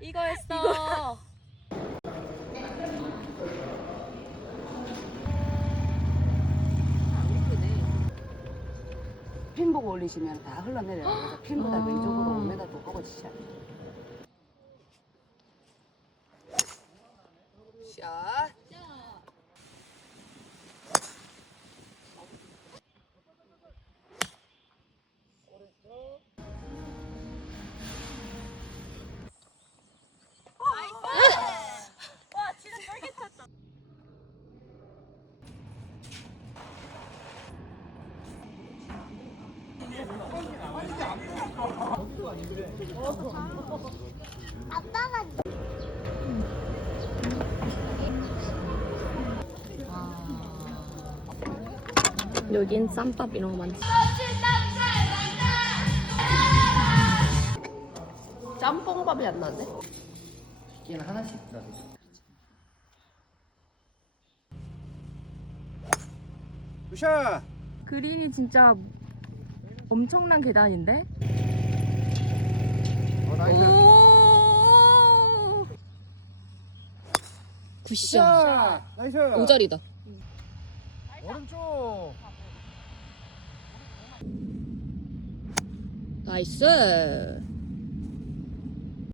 이거였어. 핀 보고 올리시면 다 흘러내려요. 핀보다 아. 왼쪽으로 5m 더 치셔야 돼요. 샷. 여긴 쌈밥 이런 거 많지. 짬뽕밥이 안 나네? 끼는 하나씩 넣어주세요. 굿샷! 그린이 진짜 엄청난 계단인데? 어, 나이스. 오! 굿샷. 굿샷! 나이스! 오자리다. 오른쪽! 나이스.